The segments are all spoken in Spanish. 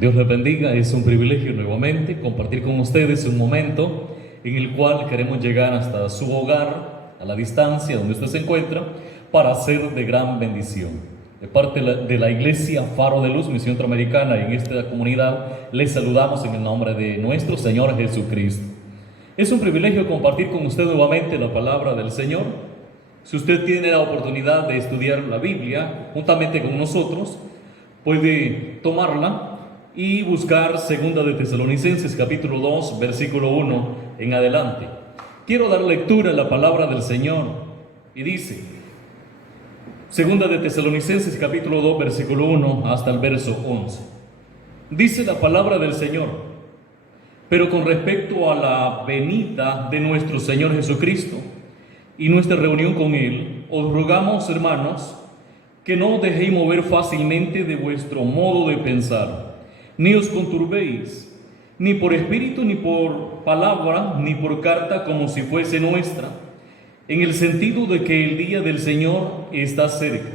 Dios les bendiga, es un privilegio nuevamente compartir con ustedes un momento en el cual queremos llegar hasta su hogar, a la distancia donde usted se encuentra, para ser de gran bendición. De parte de la Iglesia Faro de Luz, Misión Centroamericana, y en esta comunidad les saludamos en el nombre de nuestro Señor Jesucristo. Es un privilegio compartir con usted nuevamente la palabra del Señor. Si usted tiene la oportunidad de estudiar la Biblia juntamente con nosotros, puede tomarla y buscar 2 de Tesalonicenses capítulo 2, versículo 1 en adelante. Quiero dar lectura a la palabra del Señor y dice, 2 de Tesalonicenses capítulo 2, versículo 1 hasta el verso 11. Dice la palabra del Señor: pero con respecto a la venida de nuestro Señor Jesucristo y nuestra reunión con Él, os rogamos, hermanos, que no os dejéis mover fácilmente de vuestro modo de pensar, ni os conturbéis, ni por espíritu, ni por palabra, ni por carta, como si fuese nuestra, en el sentido de que el día del Señor está cerca.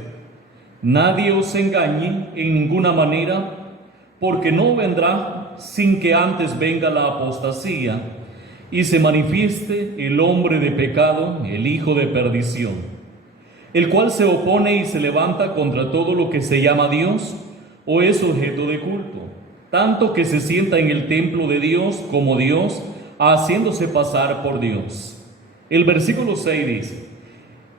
Nadie os engañe en ninguna manera, porque no vendrá sin que antes venga la apostasía y se manifieste el hombre de pecado, el hijo de perdición, el cual se opone y se levanta contra todo lo que se llama Dios o es objeto de culto, tanto que se sienta en el templo de Dios como Dios, haciéndose pasar por Dios. El versículo 6 dice: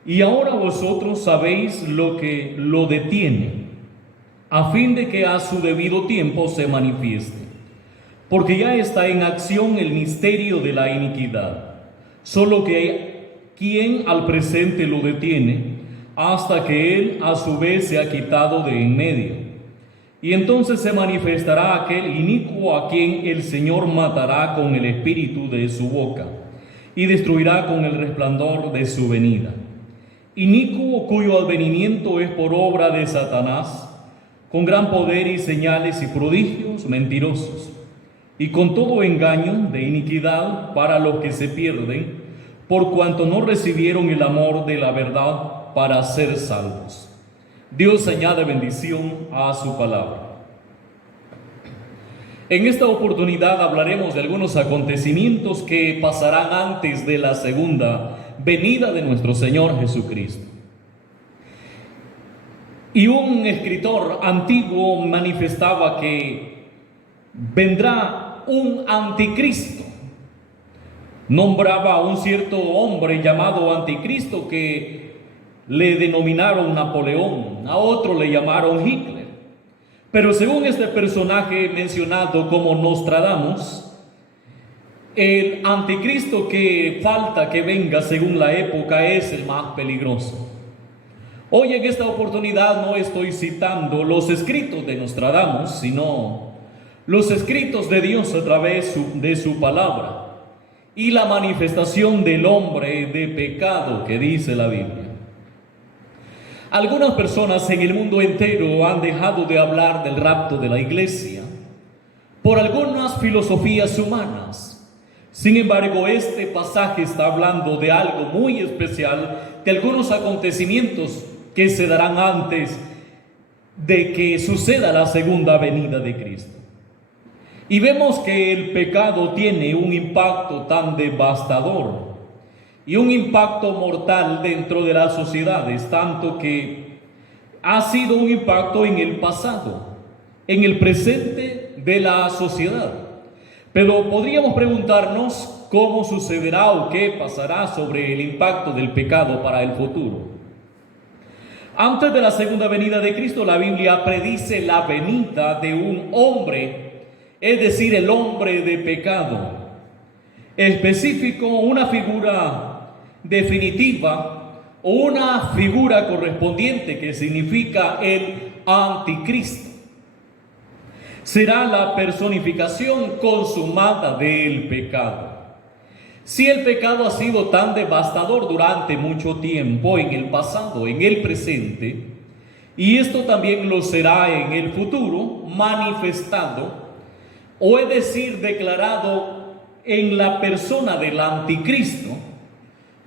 y ahora vosotros sabéis lo que lo detiene, a fin de que a su debido tiempo se manifieste, porque ya está en acción el misterio de la iniquidad, solo que hay quien al presente lo detiene, hasta que él a su vez se ha quitado de en medio. Y entonces se manifestará aquel inicuo a quien el Señor matará con el espíritu de su boca y destruirá con el resplandor de su venida. Inicuo cuyo advenimiento es por obra de Satanás, con gran poder y señales y prodigios mentirosos, y con todo engaño de iniquidad para los que se pierden, por cuanto no recibieron el amor de la verdad para ser salvos. Dios añade bendición a su palabra. En esta oportunidad hablaremos de algunos acontecimientos que pasarán antes de la segunda venida de nuestro Señor Jesucristo. Y un escritor antiguo manifestaba que vendrá un anticristo. Nombraba a un cierto hombre llamado anticristo que le denominaron Napoleón, a otro le llamaron Hitler. Pero según este personaje mencionado como Nostradamus, el anticristo que falta que venga según la época es el más peligroso. Hoy en esta oportunidad no estoy citando los escritos de Nostradamus, sino los escritos de Dios a través de su palabra y la manifestación del hombre de pecado que dice la Biblia. Algunas personas en el mundo entero han dejado de hablar del rapto de la iglesia por algunas filosofías humanas. Sin embargo, este pasaje está hablando de algo muy especial, de algunos acontecimientos que se darán antes de que suceda la segunda venida de Cristo. Y vemos que el pecado tiene un impacto tan devastador y un impacto mortal dentro de las sociedades, tanto que ha sido un impacto en el pasado, en el presente de la sociedad. Pero podríamos preguntarnos cómo sucederá o qué pasará sobre el impacto del pecado para el futuro. Antes de la segunda venida de Cristo, la Biblia predice la venida de un hombre, es decir, el hombre de pecado. Específico, una figura definitiva o una figura correspondiente que significa el anticristo. Será la personificación consumada del pecado. Si el pecado ha sido tan devastador durante mucho tiempo en el pasado, en el presente, y esto también lo será en el futuro, manifestado, o es decir, declarado en la persona del anticristo,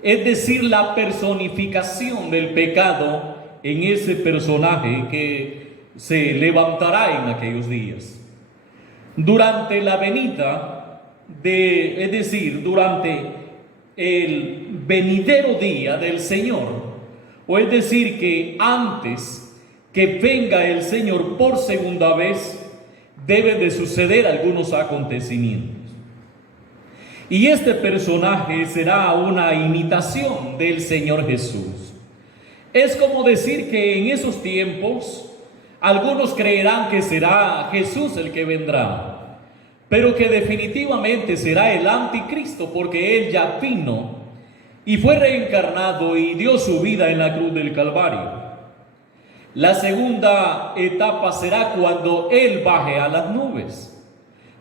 es decir, la personificación del pecado en ese personaje que se levantará en aquellos días. Durante la venida es decir, durante el venidero día del Señor, o es decir, que antes que venga el Señor por segunda vez, deben de suceder algunos acontecimientos. Y este personaje será una imitación del Señor Jesús. Es como decir que en esos tiempos algunos creerán que será Jesús el que vendrá, pero que definitivamente será el anticristo, porque Él ya vino y fue reencarnado y dio su vida en la cruz del Calvario. La segunda etapa será cuando Él baje a las nubes.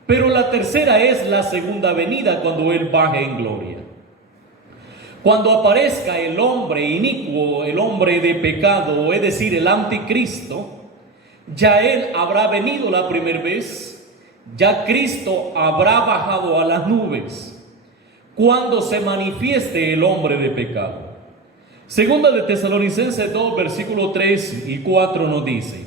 Pero la tercera es la segunda venida, cuando Él baje en gloria. Cuando aparezca el hombre inicuo, el hombre de pecado, es decir, el anticristo, ya Él habrá venido la primera vez, ya Cristo habrá bajado a las nubes, cuando se manifieste el hombre de pecado. Segunda de Tesalonicenses 2, versículos 3 y 4 nos dice: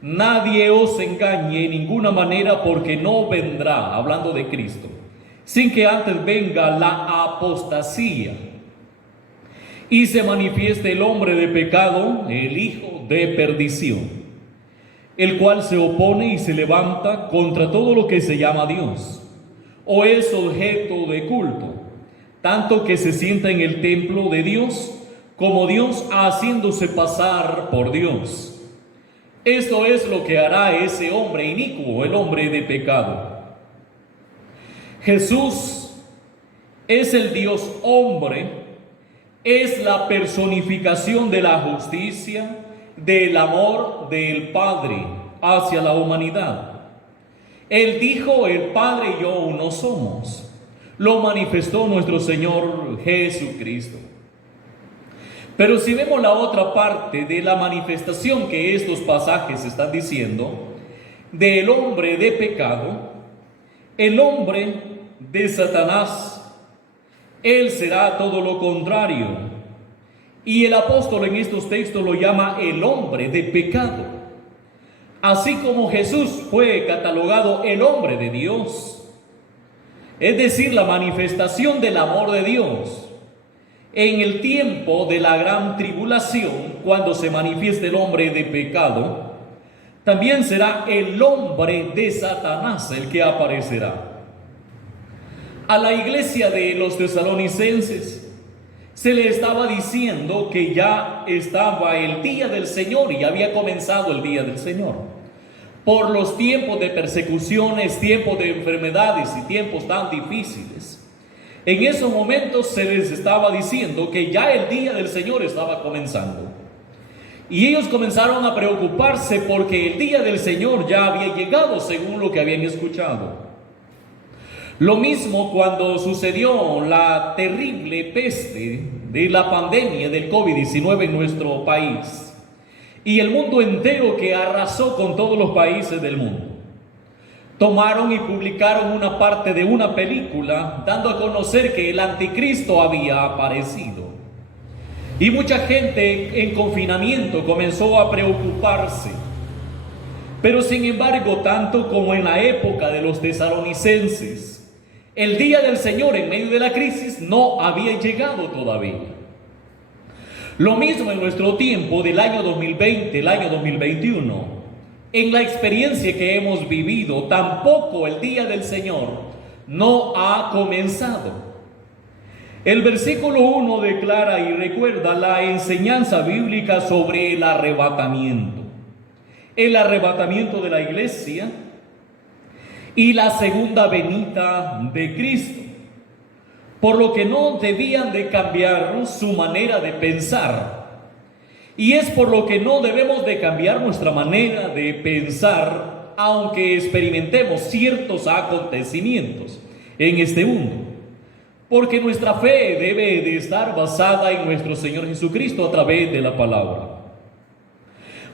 nadie os engañe en ninguna manera, porque no vendrá, hablando de Cristo, sin que antes venga la apostasía y se manifieste el hombre de pecado, el hijo de perdición, el cual se opone y se levanta contra todo lo que se llama Dios, o es objeto de culto, tanto que se sienta en el templo de Dios como Dios, haciéndose pasar por Dios. Esto es lo que hará ese hombre inicuo, el hombre de pecado. Jesús es el Dios hombre, es la personificación de la justicia, del amor del Padre hacia la humanidad. Él dijo: el Padre y yo uno somos. Lo manifestó nuestro Señor Jesucristo. Pero si vemos la otra parte de la manifestación que estos pasajes están diciendo, del hombre de pecado, el hombre de Satanás, él será todo lo contrario. Y el apóstol en estos textos lo llama el hombre de pecado. Así como Jesús fue catalogado el hombre de Dios, es decir, la manifestación del amor de Dios. En el tiempo de la gran tribulación, cuando se manifieste el hombre de pecado, también será el hombre de Satanás el que aparecerá. A la iglesia de los tesalonicenses se le estaba diciendo que ya estaba el día del Señor y había comenzado el día del Señor. Por los tiempos de persecuciones, tiempos de enfermedades y tiempos tan difíciles, en esos momentos se les estaba diciendo que ya el día del Señor estaba comenzando. Y ellos comenzaron a preocuparse porque el día del Señor ya había llegado, según lo que habían escuchado. Lo mismo cuando sucedió la terrible peste de la pandemia del COVID-19 en nuestro país y el mundo entero, que arrasó con todos los países del mundo. Tomaron y publicaron una parte de una película dando a conocer que el anticristo había aparecido. Y mucha gente en confinamiento comenzó a preocuparse. Pero sin embargo, tanto como en la época de los tesalonicenses, el día del Señor en medio de la crisis no había llegado todavía. Lo mismo en nuestro tiempo del año 2020, el año 2021. En la experiencia que hemos vivido, tampoco el día del Señor no ha comenzado. El versículo 1 declara y recuerda la enseñanza bíblica sobre el arrebatamiento. El arrebatamiento de la iglesia y la segunda venida de Cristo. Por lo que no debían de cambiar su manera de pensar. Y es por lo que no debemos de cambiar nuestra manera de pensar, aunque experimentemos ciertos acontecimientos en este mundo. Porque nuestra fe debe de estar basada en nuestro Señor Jesucristo a través de la palabra.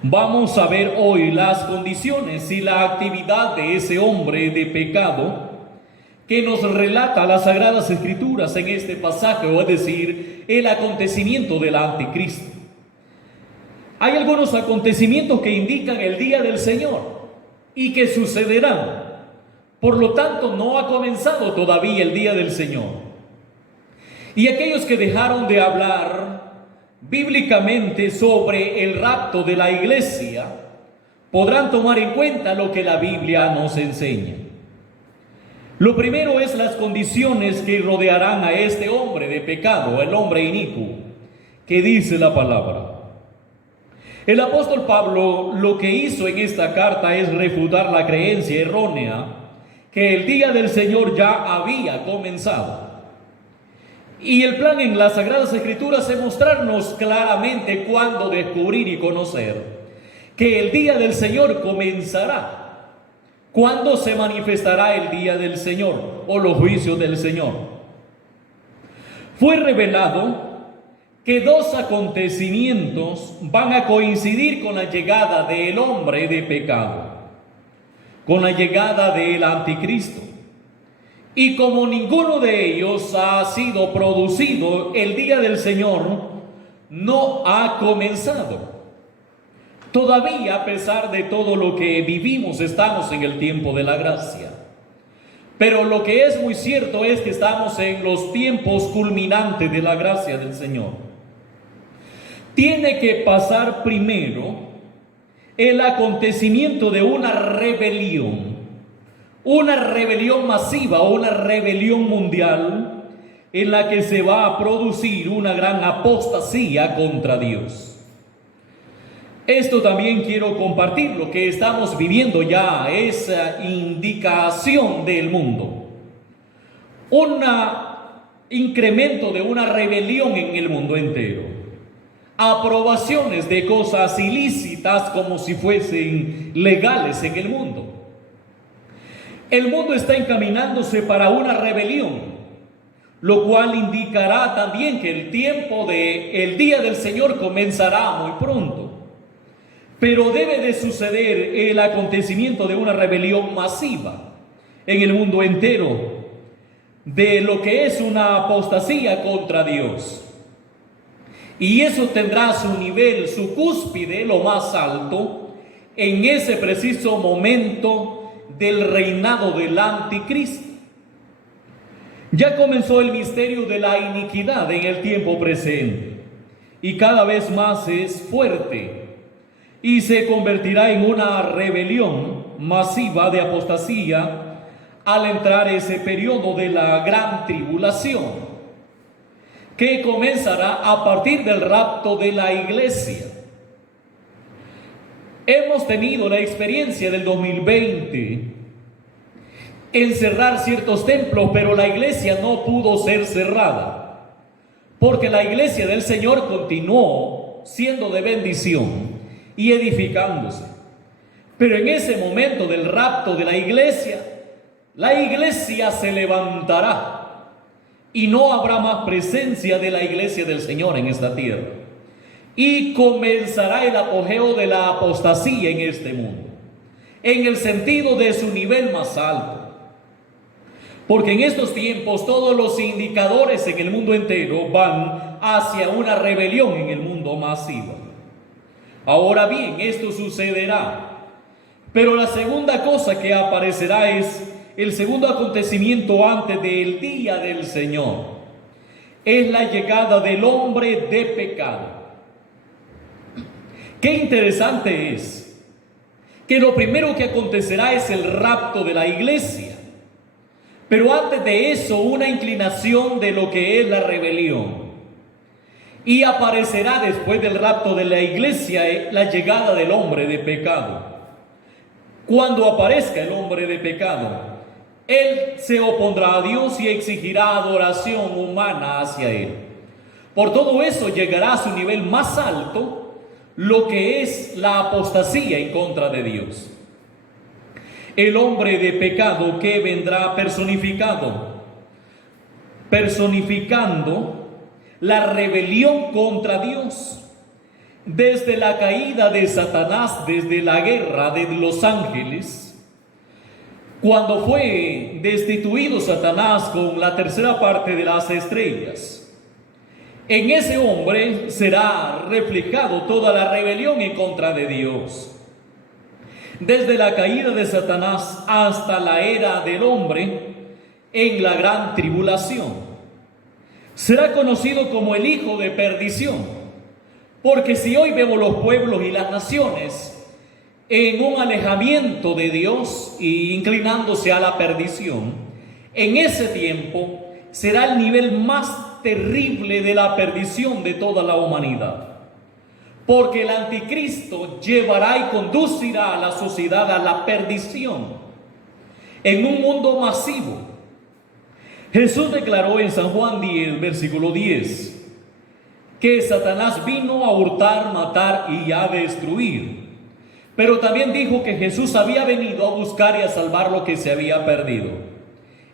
Vamos a ver hoy las condiciones y la actividad de ese hombre de pecado que nos relata las Sagradas Escrituras en este pasaje, o es decir, el acontecimiento del anticristo. Hay algunos acontecimientos que indican el día del Señor y que sucederán. Por lo tanto, no ha comenzado todavía el día del Señor. Y aquellos que dejaron de hablar bíblicamente sobre el rapto de la iglesia podrán tomar en cuenta lo que la Biblia nos enseña. Lo primero es las condiciones que rodearán a este hombre de pecado, el hombre inicuo, que dice la palabra. El apóstol Pablo lo que hizo en esta carta es refutar la creencia errónea que el día del Señor ya había comenzado. Y el plan en las Sagradas Escrituras es mostrarnos claramente cuándo descubrir y conocer que el día del Señor comenzará. ¿Cuándo se manifestará el día del Señor o los juicios del Señor? Fue revelado que dos acontecimientos van a coincidir con la llegada del hombre de pecado, con la llegada del anticristo. Y como ninguno de ellos ha sido producido, el día del Señor no ha comenzado. Todavía, a pesar de todo lo que vivimos, estamos en el tiempo de la gracia. Pero lo que es muy cierto es que estamos en los tiempos culminantes de la gracia del Señor. Tiene que pasar primero el acontecimiento de una rebelión masiva o una rebelión mundial en la que se va a producir una gran apostasía contra Dios. Esto también quiero compartir, lo que estamos viviendo ya, esa indicación del mundo. Un incremento de una rebelión en el mundo entero. Aprobaciones de cosas ilícitas como si fuesen legales en el mundo. El mundo está encaminándose para una rebelión, lo cual indicará también que el tiempo del día del Señor comenzará muy pronto. Pero debe de suceder el acontecimiento de una rebelión masiva en el mundo entero, de lo que es una apostasía contra Dios. Y eso tendrá su nivel, su cúspide, lo más alto, en ese preciso momento del reinado del anticristo. Ya comenzó el misterio de la iniquidad en el tiempo presente y cada vez más es fuerte y se convertirá en una rebelión masiva de apostasía al entrar ese periodo de la gran tribulación, que comenzará a partir del rapto de la iglesia. Hemos tenido la experiencia del 2020 en cerrar ciertos templos, pero la iglesia no pudo ser cerrada, porque la iglesia del Señor continuó siendo de bendición y edificándose. Pero en ese momento del rapto de la iglesia se levantará y no habrá más presencia de la iglesia del Señor en esta tierra. Y comenzará el apogeo de la apostasía en este mundo, en el sentido de su nivel más alto. Porque en estos tiempos todos los indicadores en el mundo entero van hacia una rebelión en el mundo masivo. Ahora bien, esto sucederá, pero la segunda cosa que aparecerá es el segundo acontecimiento antes del día del Señor. Es la llegada del hombre de pecado. Qué interesante es que lo primero que acontecerá es el rapto de la iglesia, pero antes de eso una inclinación de lo que es la rebelión. Y aparecerá después del rapto de la iglesia la llegada del hombre de pecado. Cuando aparezca el hombre de pecado, él se opondrá a Dios y exigirá adoración humana hacia él. Por todo eso llegará a su nivel más alto lo que es la apostasía en contra de Dios. El hombre de pecado que vendrá personificando la rebelión contra Dios. Desde la caída de Satanás, desde la guerra de los ángeles, cuando fue destituido Satanás con la tercera parte de las estrellas, en ese hombre será reflejado toda la rebelión en contra de Dios. desde la caída de Satanás hasta la era del hombre en la gran tribulación. Será conocido como el hijo de perdición, porque si hoy vemos los pueblos y las naciones en un alejamiento de Dios y inclinándose a la perdición, en ese tiempo será el nivel más terrible de la perdición de toda la humanidad. Porque el anticristo llevará y conducirá a la sociedad a la perdición en un mundo masivo. Jesús declaró en San Juan 10, versículo 10, que Satanás vino a hurtar, matar y a destruir. Pero también dijo que Jesús había venido a buscar y a salvar lo que se había perdido.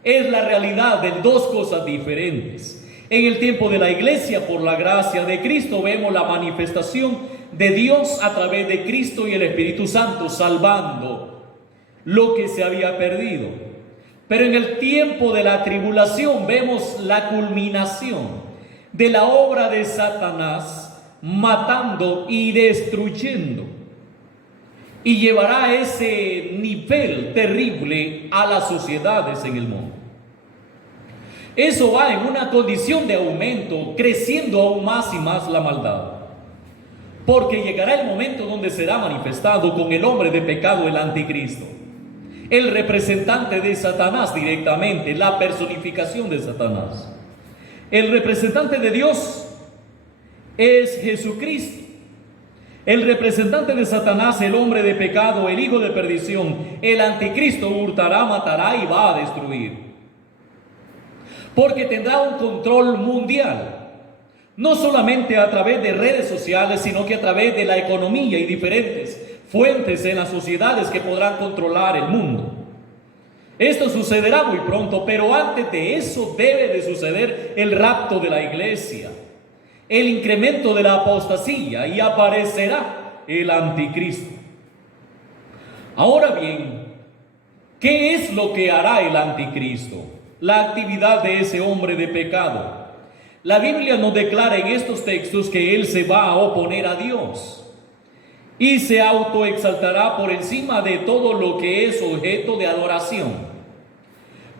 Es la realidad de dos cosas diferentes. En el tiempo de la iglesia, por la gracia de Cristo, vemos la manifestación de Dios a través de Cristo y el Espíritu Santo, salvando lo que se había perdido. Pero en el tiempo de la tribulación vemos la culminación de la obra de Satanás, matando y destruyendo. Y llevará ese nivel terrible a las sociedades en el mundo. Eso va en una condición de aumento, creciendo aún más y más la maldad. Porque llegará el momento donde será manifestado con el hombre de pecado, el anticristo, el representante de Satanás directamente, la personificación de Satanás. El representante de Dios es Jesucristo. El representante de Satanás, el hombre de pecado, el hijo de perdición, el anticristo, hurtará, matará y va a destruir. Porque tendrá un control mundial, no solamente a través de redes sociales, sino que a través de la economía y diferentes fuentes en las sociedades que podrán controlar el mundo. Esto sucederá muy pronto, pero antes de eso debe de suceder el rapto de la iglesia, el incremento de la apostasía, y aparecerá el anticristo. Ahora bien, ¿qué es lo que hará el anticristo? La actividad de ese hombre de pecado. La Biblia nos declara en estos textos que él se va a oponer a Dios y se autoexaltará por encima de todo lo que es objeto de adoración.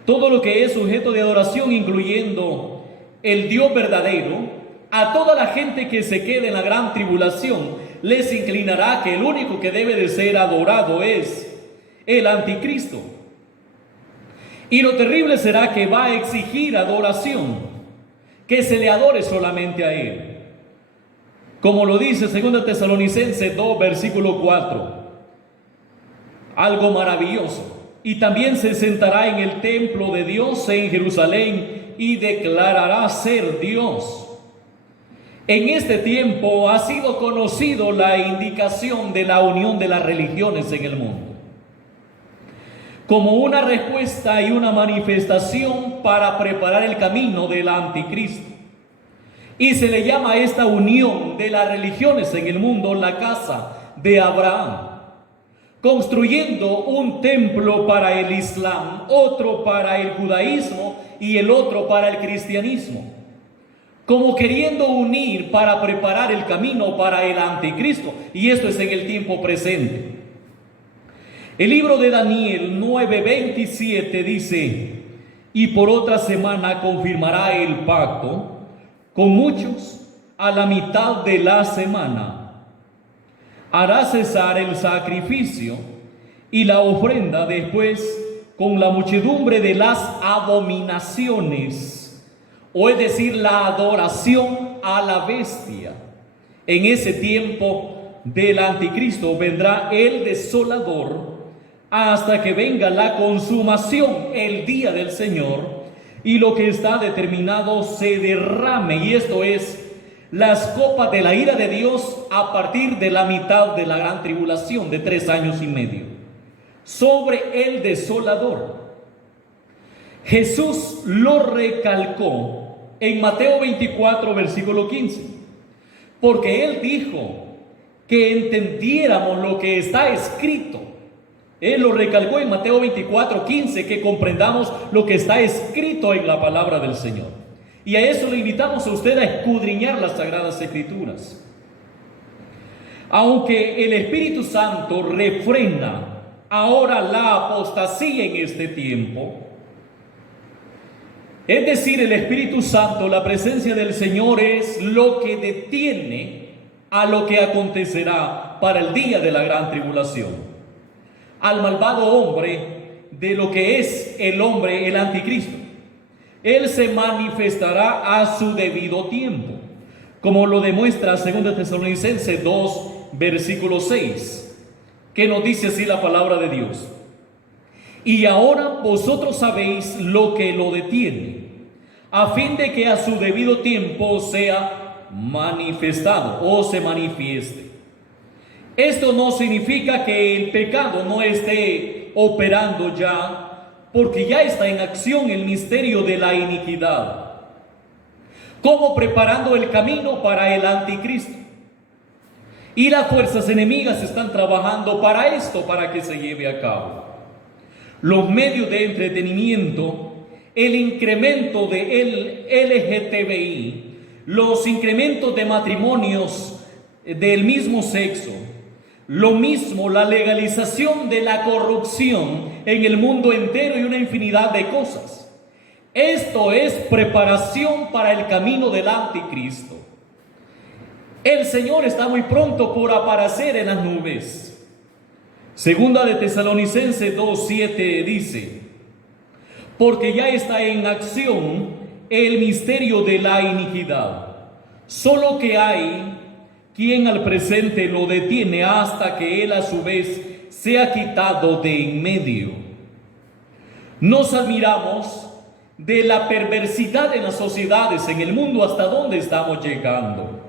Todo lo que es objeto de adoración, incluyendo el Dios verdadero, a toda la gente que se quede en la gran tribulación, les inclinará que el único que debe de ser adorado es el anticristo. Y lo terrible será que va a exigir adoración, que se le adore solamente a él. Como lo dice 2 Tesalonicenses 2, versículo 4. Algo maravilloso. Y también se sentará en el templo de Dios en Jerusalén y declarará ser Dios. En este tiempo ha sido conocido la indicación de la unión de las religiones en el mundo, como una respuesta y una manifestación para preparar el camino del anticristo. Y se le llama a esta unión de las religiones en el mundo la casa de Abraham, construyendo un templo para el Islam, otro para el judaísmo y el otro para el cristianismo, como queriendo unir para preparar el camino para el anticristo. Y esto es en el tiempo presente. El libro de Daniel 9:27 dice: y por otra semana confirmará el pacto con muchos a la mitad de la semana. Hará cesar el sacrificio y la ofrenda, después con la muchedumbre de las abominaciones, o es decir, la adoración a la bestia. En ese tiempo del anticristo vendrá el desolador, hasta que venga la consumación, el día del Señor, y lo que está determinado se derrame. Y esto es las copas de la ira de Dios a partir de la mitad de la gran tribulación de 3 años y medio, sobre el desolador. Jesús lo recalcó en Mateo 24, versículo 15, porque él dijo que entendiéramos lo que está escrito. Él lo recalcó en Mateo 24, 15, que comprendamos lo que está escrito en la palabra del Señor. Y a eso le invitamos a usted a escudriñar las Sagradas Escrituras. Aunque el Espíritu Santo refrena ahora la apostasía en este tiempo. Es decir, el Espíritu Santo, la presencia del Señor es lo que detiene a lo que acontecerá para el día de la gran tribulación. Al malvado hombre de lo que es el hombre, el anticristo. Él se manifestará a su debido tiempo, como lo demuestra 2 Tesalonicenses 2, versículo 6, que nos dice así la palabra de Dios. Y ahora vosotros sabéis lo que lo detiene, a fin de que a su debido tiempo sea manifestado o se manifieste. Esto no significa que el pecado no esté operando ya, porque ya está en acción el misterio de la iniquidad, como preparando el camino para el anticristo. Y las fuerzas enemigas están trabajando para esto, para que se lleve a cabo. Los medios de entretenimiento, el incremento de el LGTBI, los incrementos de matrimonios del mismo sexo, lo mismo la legalización de la corrupción en el mundo entero y una infinidad de cosas. Esto es preparación para el camino del anticristo. El Señor está muy pronto por aparecer en las nubes. Segunda de Tesalonicenses 2:7 dice: porque ya está en acción el misterio de la iniquidad, solo que hay quien al presente lo detiene hasta que él a su vez sea quitado de en medio. Nos admiramos de la perversidad en las sociedades, en el mundo, hasta dónde estamos llegando.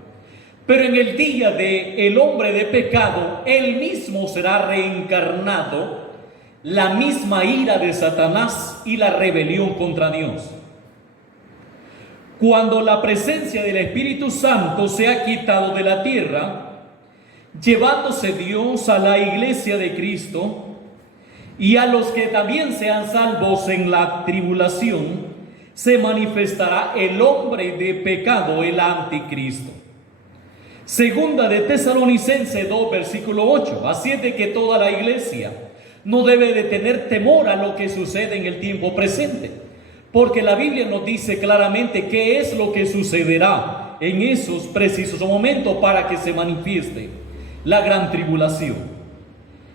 Pero en el día del hombre de pecado, él mismo será reencarnado, la misma ira de Satanás y la rebelión contra Dios. Cuando la presencia del Espíritu Santo se ha quitado de la tierra, llevándose Dios a la iglesia de Cristo y a los que también sean salvos en la tribulación, se manifestará el hombre de pecado, el anticristo. Segunda de Tesalonicenses 2, versículo 8. Así es de que toda la iglesia no debe de tener temor a lo que sucede en el tiempo presente, porque la Biblia nos dice claramente qué es lo que sucederá en esos precisos momentos para que se manifieste la gran tribulación.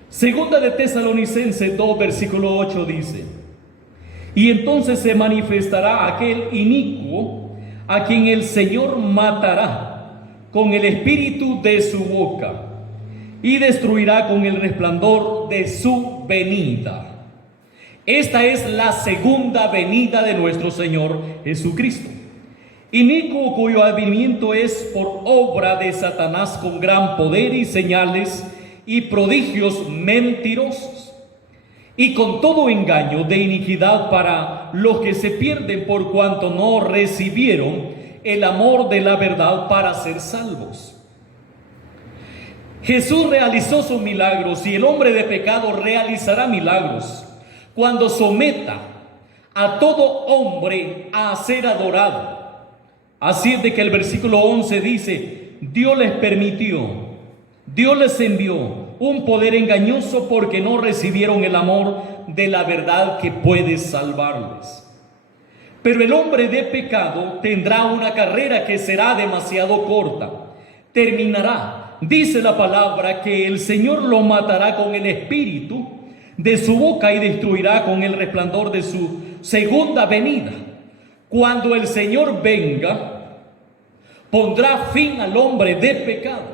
Segunda de Tesalonicenses 2, versículo 8 dice: y entonces se manifestará aquel inicuo a quien el Señor matará con el espíritu de su boca y destruirá con el resplandor de su venida. Esta es la segunda venida de nuestro Señor Jesucristo. Inicuo, cuyo advenimiento es por obra de Satanás con gran poder y señales y prodigios mentirosos, y con todo engaño de iniquidad para los que se pierden por cuanto no recibieron el amor de la verdad para ser salvos. Jesús realizó sus milagros y el hombre de pecado realizará milagros cuando someta a todo hombre a ser adorado. Así es de que el versículo 11 dice: Dios les permitió, Dios les envió un poder engañoso porque no recibieron el amor de la verdad que puede salvarles. Pero el hombre de pecado tendrá una carrera que será demasiado corta. Terminará, dice la palabra, que el Señor lo matará con el espíritu de su boca y destruirá con el resplandor de su segunda venida. Cuando el Señor venga, pondrá fin al hombre de pecado.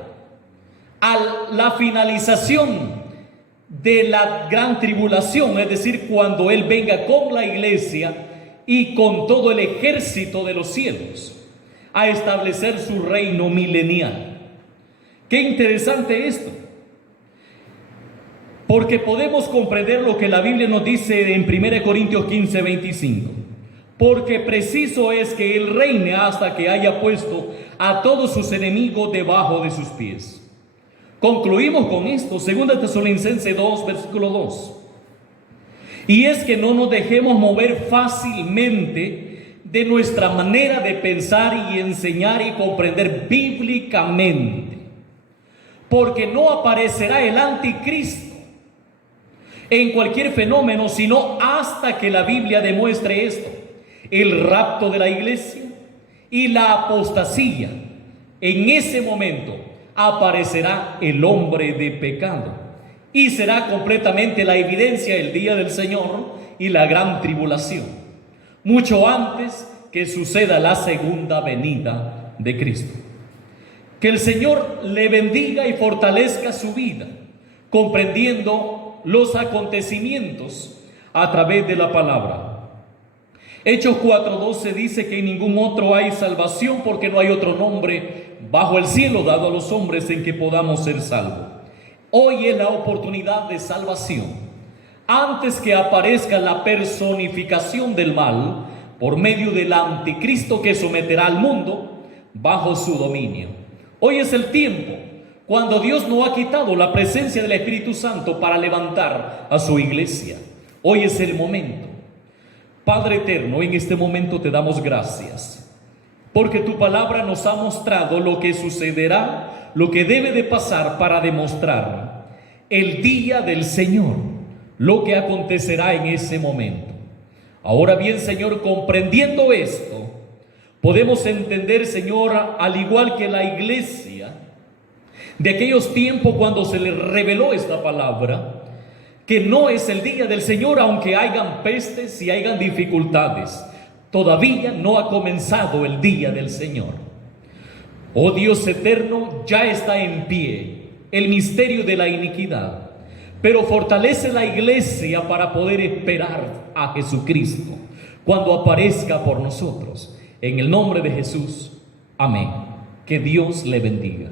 A la finalización de la gran tribulación, es decir, cuando Él venga con la iglesia y con todo el ejército de los cielos a establecer su reino milenial. Qué interesante esto, porque podemos comprender lo que la Biblia nos dice en 1 Corintios 15, 25. Porque preciso es que Él reine hasta que haya puesto a todos sus enemigos debajo de sus pies. Concluimos con esto, 2 Tesalonicenses 2, versículo 2. Y es que no nos dejemos mover fácilmente de nuestra manera de pensar y enseñar y comprender bíblicamente, porque no aparecerá el anticristo en cualquier fenómeno, sino hasta que la Biblia demuestre esto: el rapto de la iglesia y la apostasía. En ese momento aparecerá el hombre de pecado y será completamente la evidencia el día del Señor y la gran tribulación, mucho antes que suceda la segunda venida de Cristo. Que el Señor le bendiga y fortalezca su vida, comprendiendo los acontecimientos a través de la palabra. Hechos 4:12 dice que en ningún otro hay salvación, porque no hay otro nombre bajo el cielo dado a los hombres en que podamos ser salvos. Hoy es la oportunidad de salvación, antes que aparezca la personificación del mal por medio del anticristo que someterá al mundo bajo su dominio. Hoy es el tiempo cuando Dios no ha quitado la presencia del Espíritu Santo para levantar a su iglesia. Hoy es el momento. Padre eterno, en este momento te damos gracias, porque tu palabra nos ha mostrado lo que sucederá, lo que debe de pasar para demostrar el día del Señor, lo que acontecerá en ese momento. Ahora bien, Señor, comprendiendo esto, podemos entender, Señor, al igual que la iglesia de aquellos tiempos cuando se les reveló esta palabra, que no es el día del Señor, aunque hayan pestes y hayan dificultades. Todavía no ha comenzado el día del Señor. Oh Dios eterno, ya está en pie el misterio de la iniquidad, pero fortalece la iglesia para poder esperar a Jesucristo cuando aparezca por nosotros. En el nombre de Jesús, amén. Que Dios le bendiga.